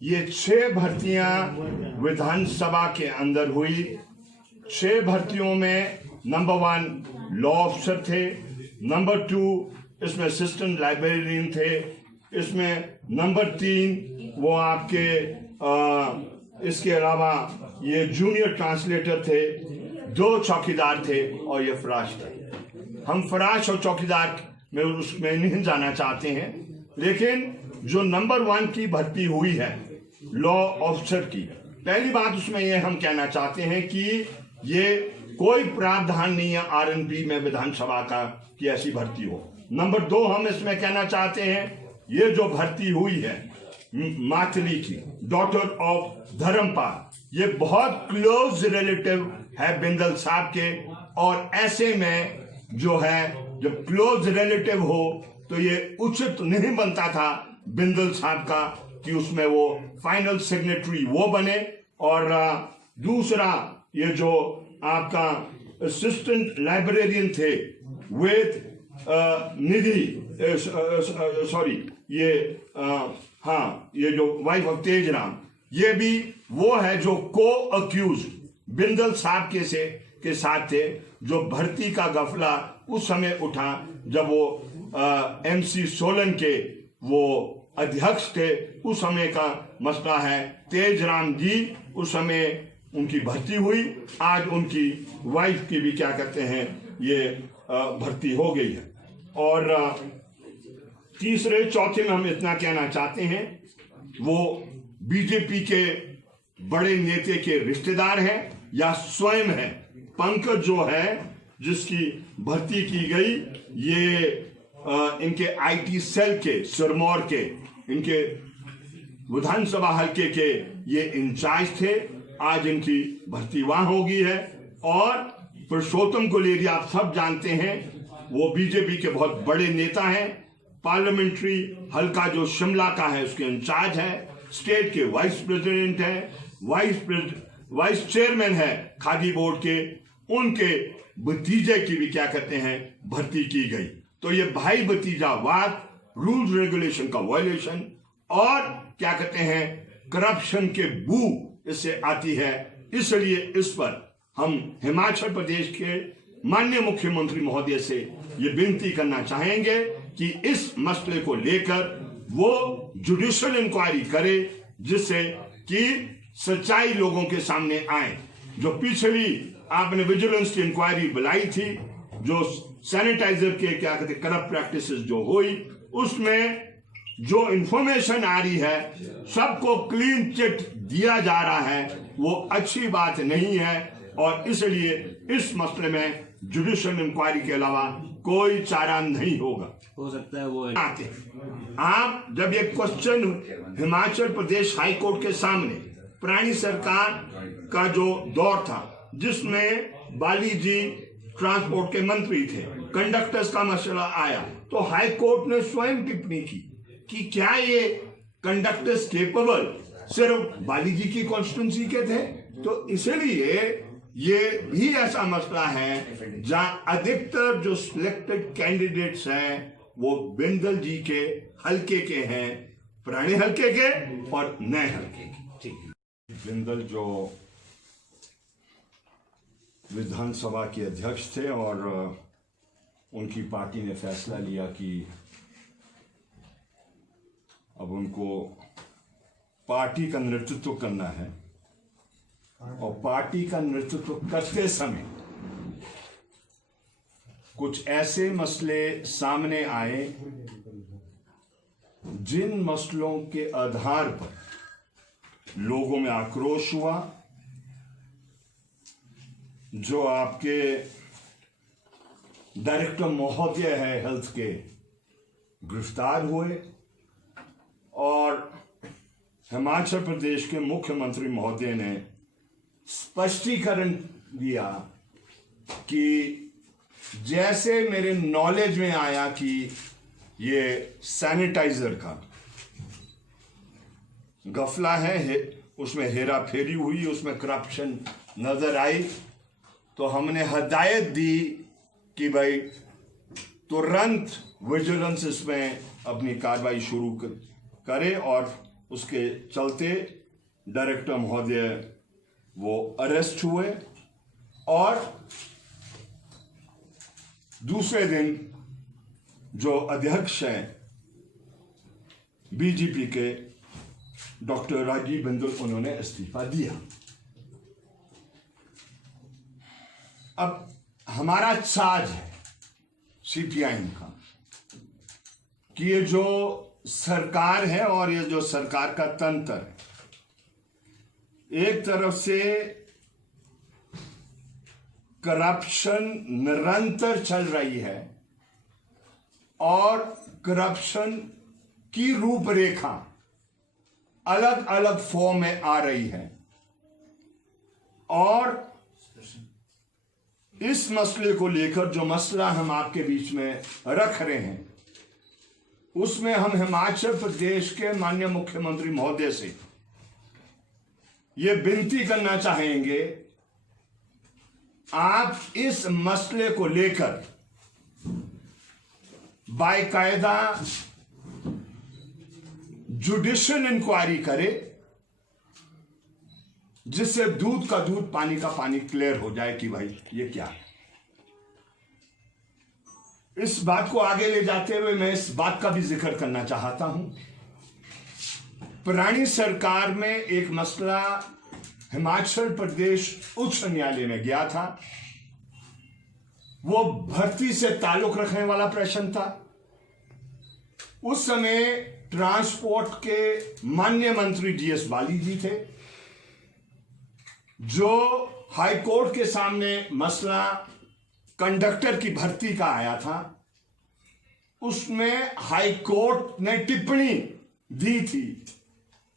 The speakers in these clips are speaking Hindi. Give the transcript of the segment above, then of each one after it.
ये 6 भर्तियां विधानसभा के अंदर हुई। 6 भर्तियों में नंबर 1 लॉ ऑफिसर थे, नंबर 2 इसमें असिस्टेंट लाइब्रेरियन थे, इसमें नंबर 3 वो आपके इसके अलावा ये जूनियर ट्रांसलेटर थे, 2 चौकीदार थे और ये फराश थे। हम फराश और चौकीदार में उसमें नहीं जाना चाहते हैं, लेकिन जो नंबर 1 की भर्ती हुई है लॉ ऑफिसर की, पहली बात उसमें ये हम कहना चाहते हैं कि ये कोई प्रावधान नहीं है आरएनबी में विधानसभा का कि ऐसी भर्ती हो। नंबर 2 हम इसमें कहना चाहते हैं ये जो भर्ती हुई है मातली की, डॉटर ऑफ धर्मपाल, ये बहुत क्लोज रिलेटिव है बिंदल साहब के, और ऐसे में जो है जब क्लोज रिलेटिव हो तो ये उचित नहीं बनता था बिंदल साहब का कि उसमें वो फाइनल सिग्नेटरी वो बने। और दूसरा ये जो आपका असिस्टेंट लाइब्रेरियन थे वेद निधि सॉरी ये ये जो वाइफ ऑफ तेजराम, ये भी वो है जो को अक्यूज बिंदल साहब के साथ थे, जो भर्ती का गफला उस समय उठा जब वो एमसी सोलन के वो अध्यक्ष थे। उस समय का मसला है। तेजराम जी उस समय उनकी भर्ती हुई, आज उनकी वाइफ की भी क्या कहते हैं ये भर्ती हो गई है। और तीसरे चौथे में हम इतना कहना चाहते हैं, वो बीजेपी के बड़े नेता के रिश्तेदार हैं या स्वयं है। पंकज जो है जिसकी भर्ती की गई, ये इनके आईटी सेल के सिरमौर के इनके विधानसभा हल्के के ये इंचार्ज थे, आज इनकी भर्ती वहां होगी है। और पुरुषोत्तम गुलेरी आप सब जानते हैं, वो बीजेपी के बहुत बड़े नेता हैं, पार्लियामेंट्री हल्का जो शिमला का है उसके इंचार्ज है, स्टेट के वाइस प्रेसिडेंट है, वाइस चेयरमैन है खादी बोर्ड के, उनके भतीजे की भी क्या कहते हैं भर्ती की गई। तो ये भाई भतीजावाद, रूल्स रेगुलेशन का वायलेशन और क्या कहते हैं करप्शन के बू इससे आती है। इसलिए इस पर हम हिमाचल प्रदेश के माननीय मुख्यमंत्री महोदय से ये विनती करना चाहेंगे कि इस मसले को लेकर वो जुडिशियल इंक्वायरी करे, जिससे कि सच्चाई लोगों के सामने आए। जो पिछली आपने विजिलेंस की इंक्वायरी बुलाई थी, जो सैनिटाइजर के क्या कहते करप्ट प्रैक्टिसेस जो हुई, उसमें जो इंफॉर्मेशन आ रही है सबको क्लीन चिट दिया जा रहा है, वो अच्छी बात नहीं है। और इसलिए इस मसले में जुडिशियल इंक्वायरी के अलावा कोई चारा नहीं होगा। हो सकता है वो आते आप जब ये question Himachal Pradesh high court के सामने पुरानी सरकार का जो दौर था, जिसमें बाली जी ट्रांसपोर्ट के मंत्री थे, कंडक्टर्स का मसला आया, तो हाई कोर्ट ने स्वयं टिप्पणी की कि क्या ये कंडक्टर्स केपेबल सिर्फ बाली जी की कॉन्स्टिट्यूंसी के थे। तो इसलिए ये भी ऐसा मसला है जहां अधिकतर जो सिलेक्टेड कैंडिडेट्स हैं वो बिंदल जी के हल्के के हैं, पुराने हल्के के और नए हल्के के। बिंदल जो विधानसभा के अध्यक्ष थे और उनकी पार्टी ने फैसला लिया कि अब उनको पार्टी का नेतृत्व करना है, और पार्टी का नेतृत्व करते समय कुछ ऐसे मसले सामने आए जिन मसलों के आधार पर लोगों में आक्रोश हुआ, जो आपके डायरेक्टर महोदय है हेल्थ के गिरफ्तार हुए, और हिमाचल प्रदेश के मुख्यमंत्री महोदय ने स्पष्टीकरण दिया कि जैसे मेरे नॉलेज में आया कि ये सैनिटाइजर का गफला है, उसमें हेरा फेरी हुई, उसमें करप्शन नजर आई, तो हमने हदायत दी कि भाई तुरंत विजिलेंस इसमें अपनी कार्रवाई शुरू करे और उसके चलते डायरेक्टर महोदय वो अरेस्ट हुए और दूसरे दिन जो अध्यक्ष हैं बीजेपी के डॉक्टर राजीव बिंदल, उन्होंने इस्तीफा दिया। अब हमारा चार्ज है सीपीआईएम का कि ये जो सरकार है और ये जो सरकार का तंत्र है, एक तरफ से करप्शन निरंतर चल रही है और करप्शन की रूपरेखा अलग अलग फॉर्म में आ रही है, और इस मसले को लेकर जो मसला हम आपके बीच में रख रहे हैं, उसमें हम हिमाचल प्रदेश के माननीय मुख्यमंत्री महोदय से ये विनती करना चाहेंगे, आप इस मसले को लेकर बाकायदा जुडिशियल इंक्वायरी करें, जिससे दूध का दूध पानी का पानी क्लियर हो जाए कि भाई ये क्या है। इस बात को आगे ले जाते हुए मैं इस बात का भी जिक्र करना चाहता हूं, पुरानी सरकार में एक मसला हिमाचल प्रदेश उच्च न्यायालय में गया था। वो भर्ती से ताल्लुक रखने वाला प्रश्न था। उस समय ट्रांसपोर्ट के माननीय मंत्री डीएस बाली जी थे, जो हाई कोर्ट के सामने मसला कंडक्टर की भर्ती का आया था। उसमें हाई कोर्ट ने टिप्पणी दी थी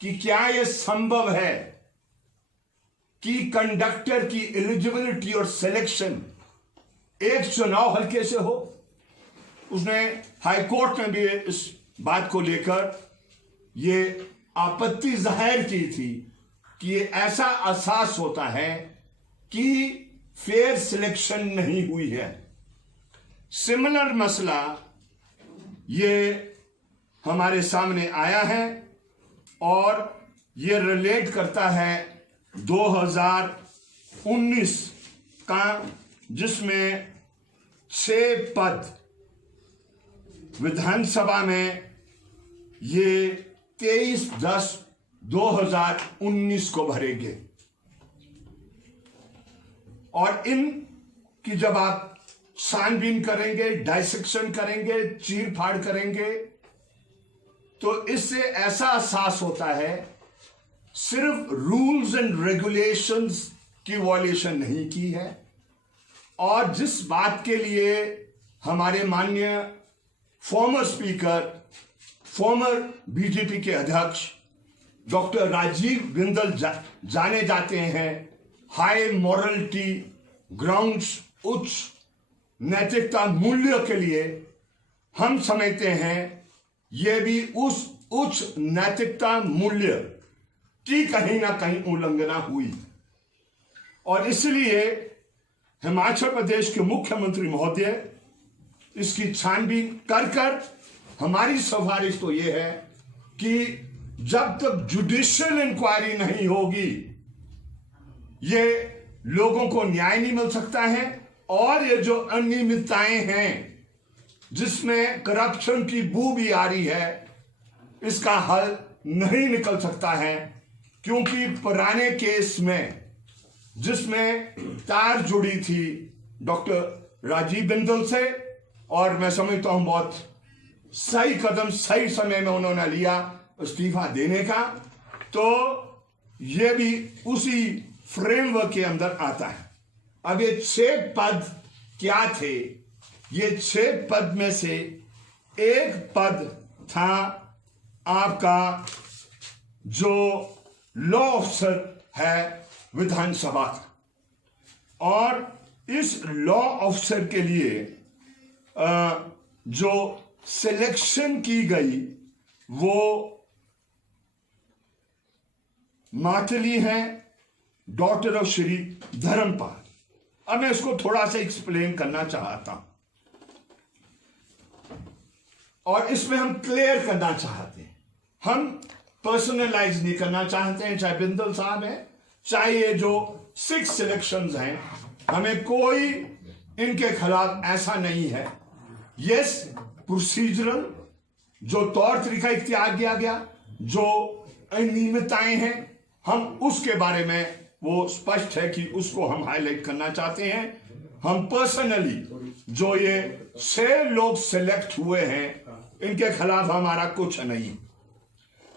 कि क्या यह संभव है कि कंडक्टर की एलिजिबिलिटी और सिलेक्शन एक चुनाव हल्के से हो। उसने हाई कोर्ट में भी इस बात को लेकर ये आपत्ति जाहिर की थी कि ये ऐसा एहसास होता है कि फेयर सिलेक्शन नहीं हुई है। सिमिलर मसला ये हमारे सामने आया है और ये रिलेट करता है 2019 का, जिसमें 6 पद विधानसभा में ये 23/10/2019 को भरेंगे। और इन की जब आप छानबीन करेंगे, डाइसेक्शन करेंगे, चीर फाड़ करेंगे, तो इससे ऐसा एहसास होता है सिर्फ रूल्स एंड रेगुलेशंस की वॉयलेशन नहीं की है, और जिस बात के लिए हमारे माननीय फॉर्मर स्पीकर, फॉर्मर बीजेपी के अध्यक्ष डॉक्टर राजीव बिंदल जाने जाते हैं, हाई मॉरलिटी ग्राउंड्स, उच्च नैतिकता मूल्य के लिए, हम समझते हैं यह भी उस उच्च नैतिकता मूल्य की कहीं ना कहीं उल्लंघना हुई। और इसलिए हिमाचल प्रदेश के मुख्यमंत्री महोदय इसकी छानबीन कर हमारी सिफारिश तो यह है कि जब तक जुडिशियल इंक्वायरी नहीं होगी, ये लोगों को न्याय नहीं मिल सकता है, और ये जो अनियमितताएं हैं जिसमें करप्शन की बू भी आ रही है, इसका हल नहीं निकल सकता है। क्योंकि पुराने केस में जिसमें तार जुड़ी थी डॉक्टर राजीव बिंदल से, और मैं समझता हूं बहुत सही कदम सही समय में उन्होंने लिया इस्तीफा देने का, तो यह भी उसी फ्रेमवर्क के अंदर आता है। अब ये 6 पद क्या थे? ये 6 पद में से एक पद था आपका जो लॉ ऑफिसर है विधानसभा का, और इस लॉ ऑफिसर के लिए जो सिलेक्शन की गई वो मातली है, डॉटर ऑफ श्री धर्मपाल। अब मैं इसको थोड़ा सा एक्सप्लेन करना चाहता हूं, और इसमें हम क्लियर करना चाहते हैं। हम पर्सनलाइज नहीं करना चाहते हैं, चाहे बिंदल साहब है, चाहे ये जो 6 सिलेक्शंस हैं, हमें कोई इनके खिलाफ ऐसा नहीं है। यस, प्रोसीजरल जो तौर तरीका इख्तियार किया गया, जो अनियमितताएं हैं, हम उसके बारे में वो स्पष्ट है कि उसको हम हाईलाइट करना चाहते हैं। हम पर्सनली जो ये 6 लोग सिलेक्ट हुए हैं, इनके खिलाफ हमारा कुछ नहीं।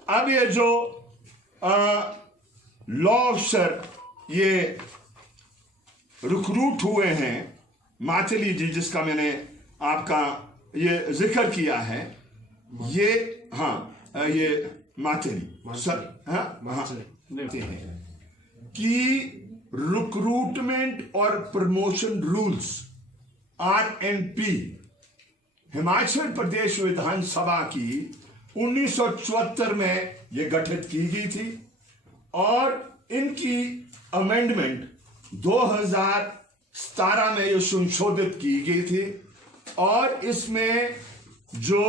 अब ये जो लॉ ऑफिसर ये रिक्रूट हुए हैं, माचली जी जिसका मैंने आपका ये जिक्र किया है, ये ये माचली सर लेते हैं कि रिक्रूटमेंट और promotion rules RNP Himachal Pradesh विधानसभा की 1974 में ये गठित की गई थी और इनकी अमेंडमेंट 2017 में ये संशोधित की गई थी और इसमें जो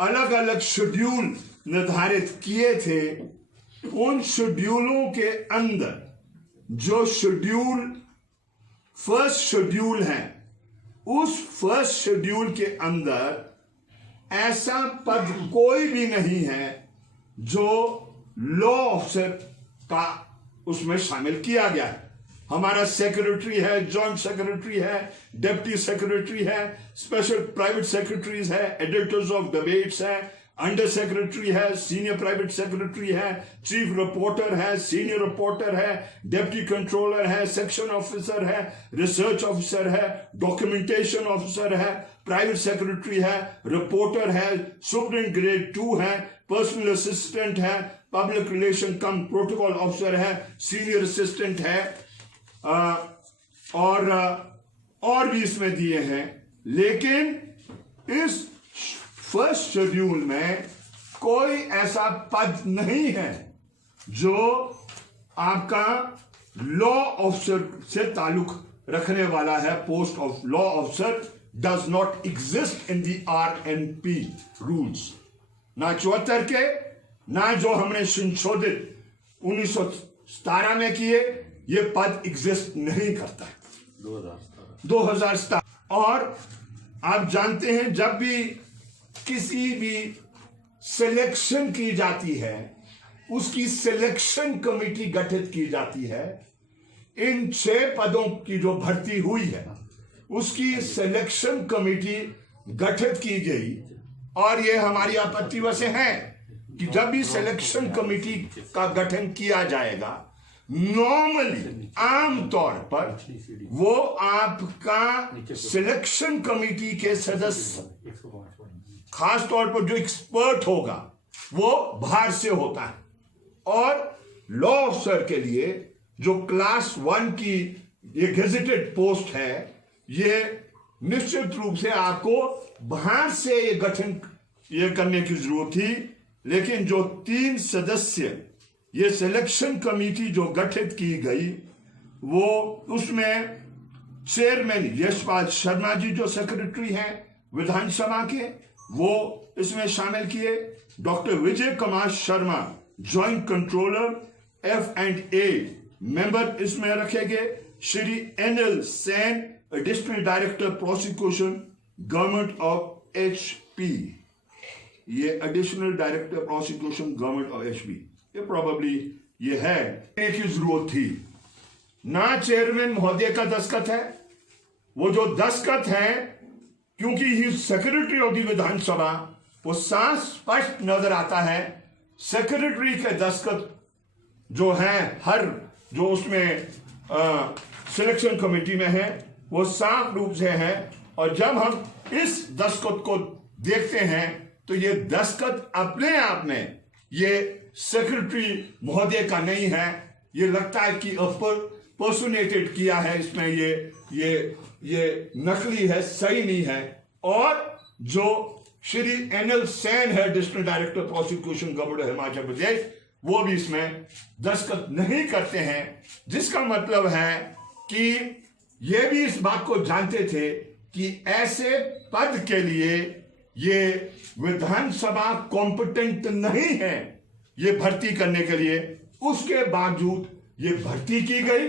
अलग अलग शेड्यूल निर्धारित किए थे, उन शेड्यूलों के अंदर जो फर्स्ट शेड्यूल है, उस फर्स्ट शेड्यूल के अंदर ऐसा पद कोई भी नहीं है जो लॉ ऑफिसर का उसमें शामिल किया गया है। हमारा सेक्रेटरी है, जॉइंट सेक्रेटरी है, डिप्टी सेक्रेटरी है, स्पेशल प्राइवेट सेक्रेटरीज है, एडिटर्स ऑफ डिबेट्स है, अंडर सेक्रेटरी है, सीनियर प्राइवेट सेक्रेटरी है, चीफ रिपोर्टर है, सीनियर रिपोर्टर है, डिप्टी कंट्रोलर है, सेक्शन ऑफिसर है, रिसर्च ऑफिसर है, डॉक्यूमेंटेशन ऑफिसर है, प्राइवेट सेक्रेटरी है, रिपोर्टर है, सुप्रीम ग्रेड 2 है, पर्सनल असिस्टेंट है, पब्लिक रिलेशन कम प्रोटोकॉल ऑफिसर है, सीनियर असिस्टेंट है, और भी इसमें दिए हैं। लेकिन इस फर्स्ट शेड्यूल में कोई ऐसा पद नहीं है जो आपका लॉ ऑफिसर से ताल्लुक रखने वाला है। Post of law officer does not exist in the RNP rules, ना 74 के, ना जो हमने संशोधित 1917 में किए, ये पद एग्जिस्ट नहीं करता। 2017 और आप जानते हैं जब भी किसी भी सिलेक्शन की जाती है, उसकी सिलेक्शन कमेटी गठित की जाती है। इन 6 पदों की जो भर्ती हुई है, उसकी सिलेक्शन कमेटी गठित की गई और ये हमारी आपत्ति वैसे है कि जब भी सिलेक्शन कमेटी का गठन किया जाएगा, नॉर्मली आमतौर पर वो आपका सिलेक्शन कमेटी के सदस्य, खास तौर पर जो एक्सपर्ट होगा, वो बाहर से होता है। और लॉ ऑफिसर के लिए जो क्लास 1 की ये गेजेटेड पोस्ट है, ये निश्चित रूप से आपको बाहर से ये गठन ये करने की जरूरत थी। लेकिन जो 3 सदस्य ये सिलेक्शन कमेटी जो गठित की गई, वो उसमें चेयरमैन यशपाल शर्मा जी जो सेक्रेटरी हैं विधानसभा के, वो इसमें शामिल किए। Doctor Vijay Kumar Sharma joint controller F&A member इसमें रखे गए। Shri NL Sain additional director prosecution government of HP, ये additional director prosecution government of HP, ये प्रोबेबली ये है एक ही जरूरत थी ना। चेयरमैन महोदय का दस्तखत है, वो जो दस्तखत है, क्योंकि ही सेक्रेटरी ऑफ द विधानसभा, वो साफ स्पष्ट नजर आता है। सेक्रेटरी के दस्तखत जो है, हर जो उसमें सिलेक्शन कमेटी में है, वो साफ रूप से है। और जब हम इस दस्तखत को देखते हैं तो ये दस्तखत अपने आप में ये सेक्रेटरी महोदय का नहीं है, ये लगता है कि पर्सोनेटेड किया है, इसमें ये नकली है, सही नहीं है। और जो श्री NL सैन है additional director prosecution government of Himachal Pradesh, वो भी इसमें दस्तखत नहीं करते हैं, जिसका मतलब है कि ये भी इस बात को जानते थे कि ऐसे पद के लिए ये विधानसभा कॉम्पिटेंट नहीं है। ये भर्ती करने के लिए, उसके बावजूद ये भर्ती की गई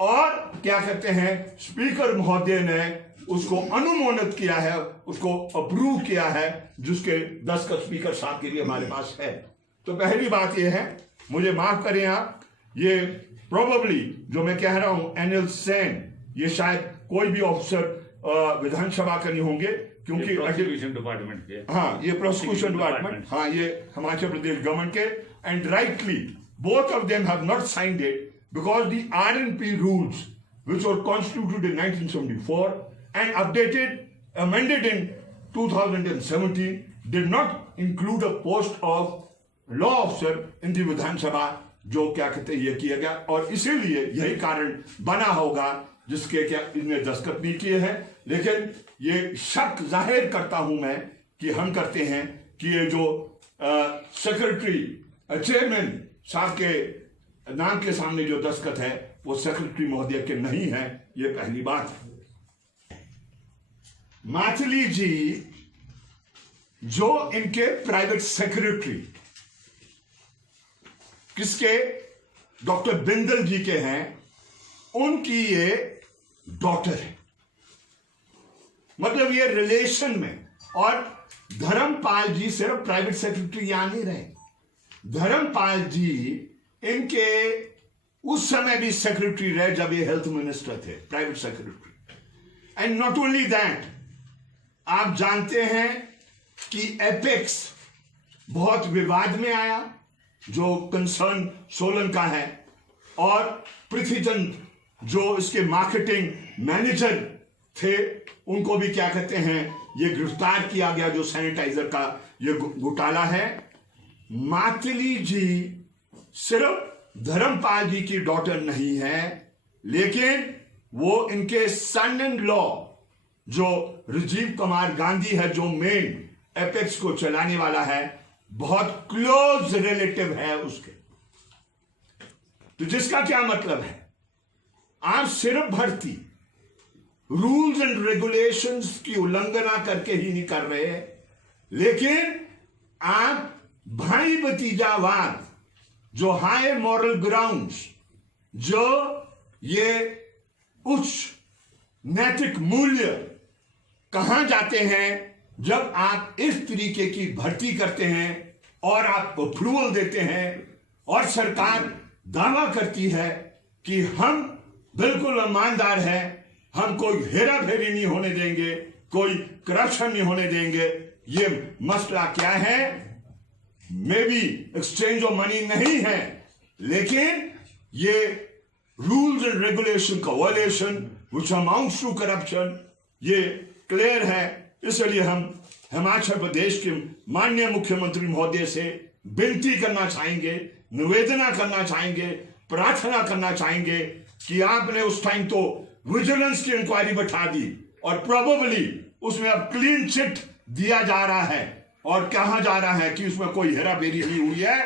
और क्या कहते हैं, स्पीकर महोदय ने उसको अनुमोदित किया है, उसको अप्रूव किया है, जिसके दस्तखत स्पीकर साहब के लिए हमारे पास है। तो पहली बात ये है, मुझे माफ करें आप, ये प्रोबेबली जो मैं कह रहा हूं एनिल सेन, ये शायद कोई भी ऑफिसर विधानसभा के नहीं होंगे, क्योंकि प्रोसिक्यूशन डिपार्टमेंट के, हाँ ये प्रोसिक्यूशन डिपार्टमेंट, हाँ ये हिमाचल प्रदेश गवर्नमेंट के, and rightly both of them have not signed it because the RNP rules, which were constituted in 1974 and amended in 2017, did not include a post of law officer in the Vidhan Sabha, जो क्या कहते हैं ये किया गया, और इसीलिए यही कारण बना होगा जिसके क्या इनने दस्तखत नहीं किए हैं। लेकिन ये शक जाहिर करता हूं मैं कि हम करते हैं कि ये जो सेक्रेटरी चेयरमैन साहब के नाम के सामने जो दस्तखत है वो सेक्रेटरी महोदय के नहीं है, ये पहली बात है। माथली जी जो इनके प्राइवेट सेक्रेटरी किसके, डॉक्टर बिंदल जी के हैं, उनकी ये डॉटर है, मतलब ये रिलेशन में। और धर्मपाल जी सिर्फ प्राइवेट सेक्रेटरी यहां नहीं रहे, धर्मपाल जी इनके उस समय भी सेक्रेटरी रहे जब ये हेल्थ मिनिस्टर थे, private secretary. And not only that, आप जानते हैं कि एपेक्स बहुत विवाद में आया, जो कंसर्न सोलन का है, और पृथ्वीचंद जो इसके मार्केटिंग मैनेजर थे, उनको भी क्या कहते हैं ये गिरफ्तार किया गया, जो सैनिटाइजर का ये घोटाला है। मातली जी सिर्फ धर्मपाल जी की डॉटर नहीं है, लेकिन वो इनके सन इन लॉ जो राजीव कुमार गांधी है, जो मेन एपेक्स को चलाने वाला है, बहुत क्लोज रिलेटिव है उसके। तो जिसका क्या मतलब है, आप सिर्फ भर्ती रूल्स एंड रेगुलेशंस की उल्लंघना करके ही नहीं कर रहे, लेकिन आप भाई भतीजावाद, जो हाई मॉरल ग्राउंड्स, जो ये उच्च नैतिक मूल्य कहां जाते हैं जब आप इस तरीके की भर्ती करते हैं और आप अप्रूवल देते हैं, और सरकार दावा करती है कि हम बिल्कुल ईमानदार हैं, हम कोई हेरा फेरी नहीं होने देंगे, कोई करप्शन नहीं होने देंगे। ये मसला क्या है, maybe exchange of money नहीं है, लेकिन ये रूल्स एंड रेगुलेशन का violation which amounts to corruption, ये क्लियर है। इसलिए हम हिमाचल प्रदेश के माननीय मुख्यमंत्री महोदय से विनती करना चाहेंगे, निवेदना करना चाहेंगे, प्रार्थना करना चाहेंगे कि आपने उस टाइम तो विजिलेंस की इंक्वायरी बैठा दी, और प्रोबेबली उसमें अब क्लीन चिट दिया जा रहा है, और कहा जा रहा है कि उसमें कोई हेराफेरी नहीं हुई है।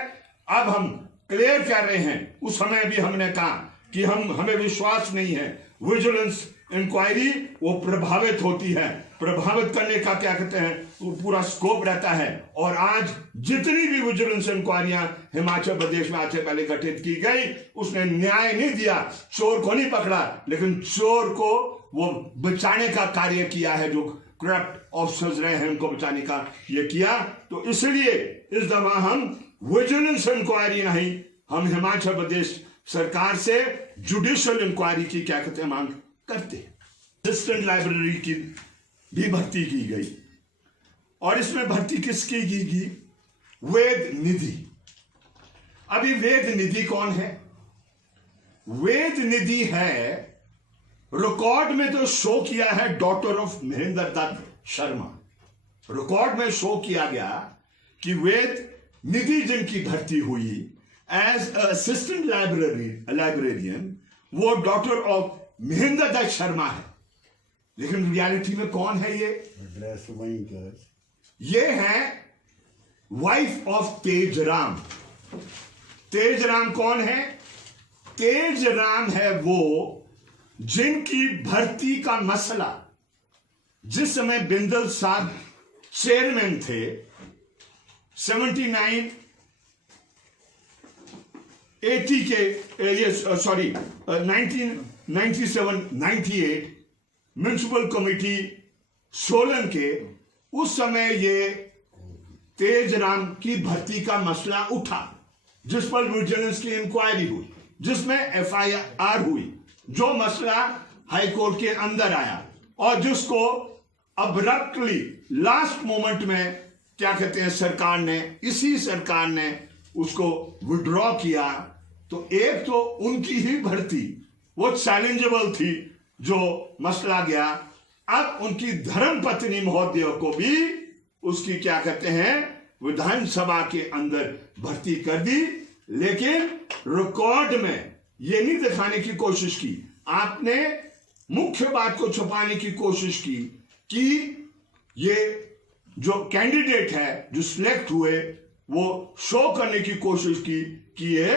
अब हम क्लियर कर रहे हैं, उस समय भी हमने कहा कि हमें विश्वास नहीं है, विजिलेंस इंक्वायरी वो प्रभावित होती है, प्रभावित करने का क्या कहते हैं वो पूरा स्कोप रहता है। और आज जितनी भी विजिलेंस इंक्वायरियां हिमाचल प्रदेश में आज से पहले गठित की गई, उसने न्याय नहीं दिया, चोर को नहीं पकड़ा, लेकिन चोर को वो बचाने का कार्य किया है, जो करप्ट ऑफिसर्स रहे हैं उनको बचाने का ये किया। तो इसलिए इस दफा हम विजिलेंस इंक्वायरी नहीं, हम हिमाचल प्रदेश सरकार से जुडिशियल इंक्वायरी की क्या कहते हैं मांग करते हैं। असिस्टेंट लाइब्रेरी की भी भर्ती की गई, और इसमें भर्ती किसकी की? वेद निधि। अभी वेद निधि कौन है? वेद निधि है, रिकॉर्ड में तो शो किया है doctor of Mahendra Dutt Sharma, record में शो किया गया कि वेद निधि जिनकी भर्ती हुई एज असिस्टेंट लाइब्रेरियन, वो डॉक्टर ऑफ महेंद्र दत्त शर्मा है। लेकिन रियलिटी में कौन है ये? ये है वाइफ ऑफ तेजराम। तेजराम कौन है? तेजराम है वो जिनकी भर्ती का मसला जिस समय बिंदल साहब चेयरमैन थे 79 80 के ये सॉरी 1997-98 म्यूनिसिपल कमेटी सोलन के उस समय ये तेजराम की भर्ती का मसला उठा, जिस पर विजिलेंस की इंक्वायरी हुई, जिसमें FIR हुई, जो मसला हाई कोर्ट के अंदर आया और जिसको अब्रप्टली लास्ट मोमेंट में क्या कहते हैं इसी सरकार ने उसको विड्रॉ किया। तो एक तो उनकी ही भर्ती वो चैलेंजेबल थी जो मसला गया, अब उनकी धर्मपत्नी महोदय को भी उसकी क्या कहते हैं विधानसभा के अंदर भर्ती कर दी, लेकिन रिकॉर्ड में ये नहीं दिखाने की कोशिश की, आपने मुख्य बात को छुपाने की कोशिश की कि ये जो कैंडिडेट है जो सिलेक्ट हुए वो शो करने की कोशिश की कि ये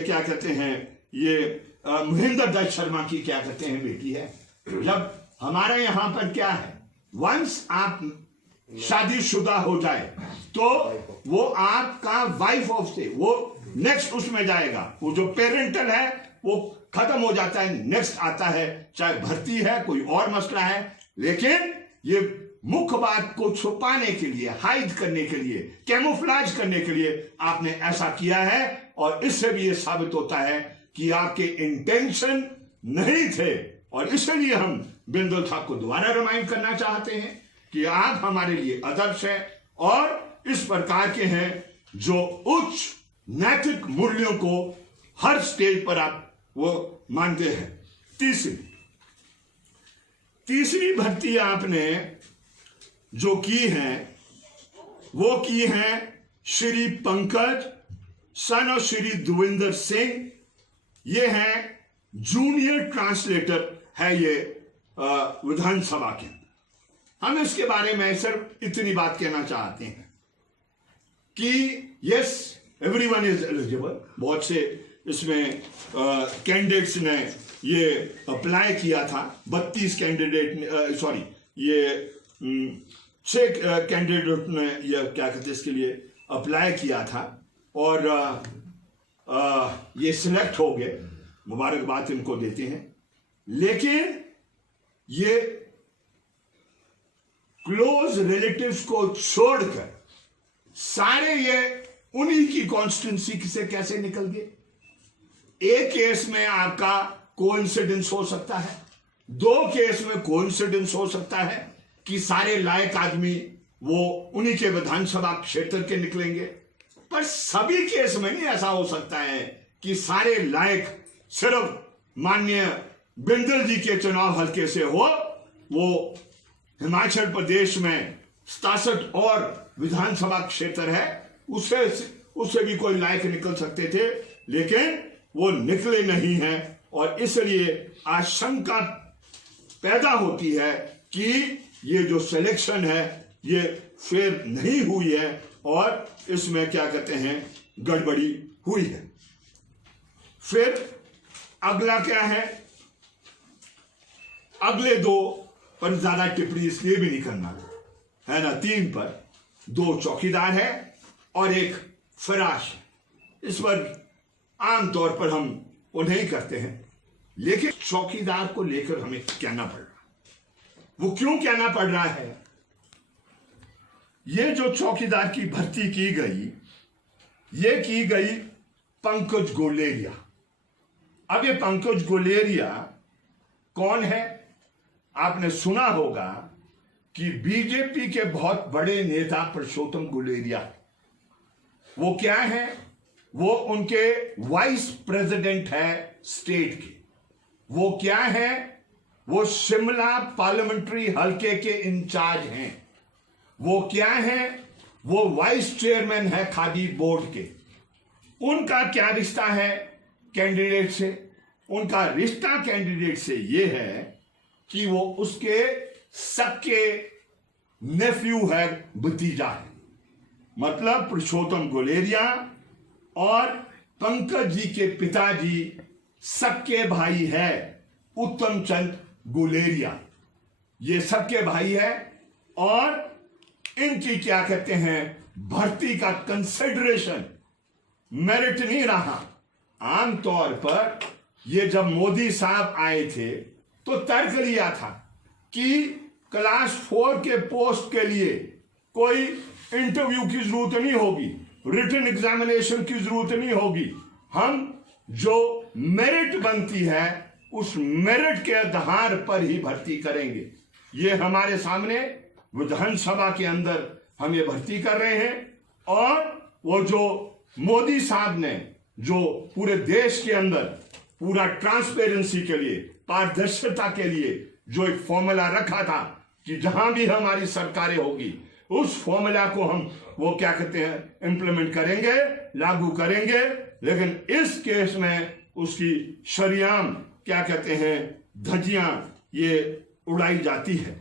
क्या कहते हैं ये महेंद्र दत्त शर्मा की क्या कहते हैं बेटी है। जब हमारे यहां पर क्या है, वंस आप शादीशुदा हो जाए तो वो आपका वाइफ ऑफ से वो नेक्स्ट उसमें जाएगा, वो जो पेरेंटल है वो खत्म हो जाता है, नेक्स्ट आता है, चाहे भर्ती है कोई और मसला है। लेकिन ये मुख्य बात को छुपाने के लिए, हाइड करने के लिए, कैमोफ्लेज करने के लिए आपने ऐसा किया है और इससे भी ये साबित होता है कि आपके इंटेंशन नहीं थे। और इसलिए हम बिंदु साहब को दोबारा रिमाइंड करना चाहते हैं कि आप हमारे लिए आदर्श है और इस प्रकार के हैं जो उच्च नैतिक मूल्यों को हर स्टेज पर आप वो मानते हैं। तीसरी भर्ती आपने जो की है वो की है श्री पंकज सन ऑफ श्री देवेंद्र सिंह। ये है जूनियर ट्रांसलेटर है ये विधानसभा के। हम इसके बारे में सिर्फ इतनी बात कहना चाहते हैं कि यस एवरीवन इज एलिजिबल। बहुत से इसमें कैंडिडेट्स ने ये अप्लाई किया था, 32 कैंडिडेट सॉरी ये 6 कैंडिडेट ने ये क्या कहते हैं इसके लिए अप्लाई किया था और ये सिलेक्ट हो गए, मुबारकबाद इनको देते हैं। लेकिन ये क्लोज रिलेटिव्स को छोड़कर सारे ये उन्हीं की कॉन्स्टिट्यूंसी से कैसे निकल गए। एक केस में आपका कोइंसिडेंस हो सकता है, 2 केस में कोइंसिडेंस हो सकता है कि सारे लायक आदमी वो उन्हीं के विधानसभा क्षेत्र के निकलेंगे, पर सभी केस में नहीं ऐसा हो सकता है कि सारे लायक सिर्फ माननीय बिंदल जी के चुनाव हल्के से हो। वो हिमाचल प्रदेश में 67 और विधानसभा क्षेत्र है, उससे भी कोई लायक निकल सकते थे, लेकिन वो निकले नहीं हैं और इसलिए आशंका पैदा होती है कि ये जो सिलेक्शन है ये फेयर नहीं हुई है और इसमें क्या कहते हैं गड़बड़ी हुई है। फिर अगला क्या है, अगले 2 पर ज्यादा टिप्पणी इसलिए भी नहीं करना है ना, 3 पर 2 चौकीदार है और 1 फराश। इस पर आमतौर पर हम वो नहीं करते हैं, लेकिन चौकीदार को लेकर हमें कहना पड़ रहा है। वो क्यों कहना पड़ रहा है, ये जो चौकीदार की भर्ती की गई ये की गई पंकज गुलेरिया। अब ये पंकज गुलेरिया कौन है, आपने सुना होगा कि बीजेपी के बहुत बड़े नेता पुरुषोत्तम गुलेरिया, वो क्या है, वो उनके वाइस प्रेसिडेंट है स्टेट के। वो क्या है, वो शिमला पार्लियामेंट्री हल्के के इंचार्ज हैं। वो क्या है, वो वाइस चेयरमैन है खादी बोर्ड के। उनका क्या रिश्ता है कैंडिडेट से, उनका रिश्ता कैंडिडेट से ये है कि वो उसके सबके नेफ्यू है, भतीजा है। मतलब पुरुषोत्तम गुलेरिया और पंकज जी के पिताजी सबके भाई है, उत्तम चंद गुलेरिया, ये सबके भाई है। और इनकी क्या कहते हैं भर्ती का कंसिडरेशन मेरिट नहीं रहा। आमतौर पर ये जब मोदी साहब आए थे तो तर्क लिया था कि क्लास 4 के पोस्ट के लिए कोई इंटरव्यू की जरूरत नहीं होगी, रिटन एग्जामिनेशन की जरूरत नहीं होगी, हम जो मेरिट बनती है उस मेरिट के आधार पर ही भर्ती करेंगे। ये हमारे सामने विधानसभा के अंदर हम ये भर्ती कर रहे हैं। और वो जो मोदी साहब ने जो पूरे देश के अंदर पूरा ट्रांसपेरेंसी के लिए, पारदर्शिता के लिए जो एक फॉर्मूला रखा था कि जहां भी हमारी सरकारें होगी उस फॉर्मूला को हम वो क्या कहते हैं इंप्लीमेंट करेंगे, लागू करेंगे। लेकिन इस केस में उसकी शरेआम क्या कहते हैं धज्जियां ये उड़ाई जाती है।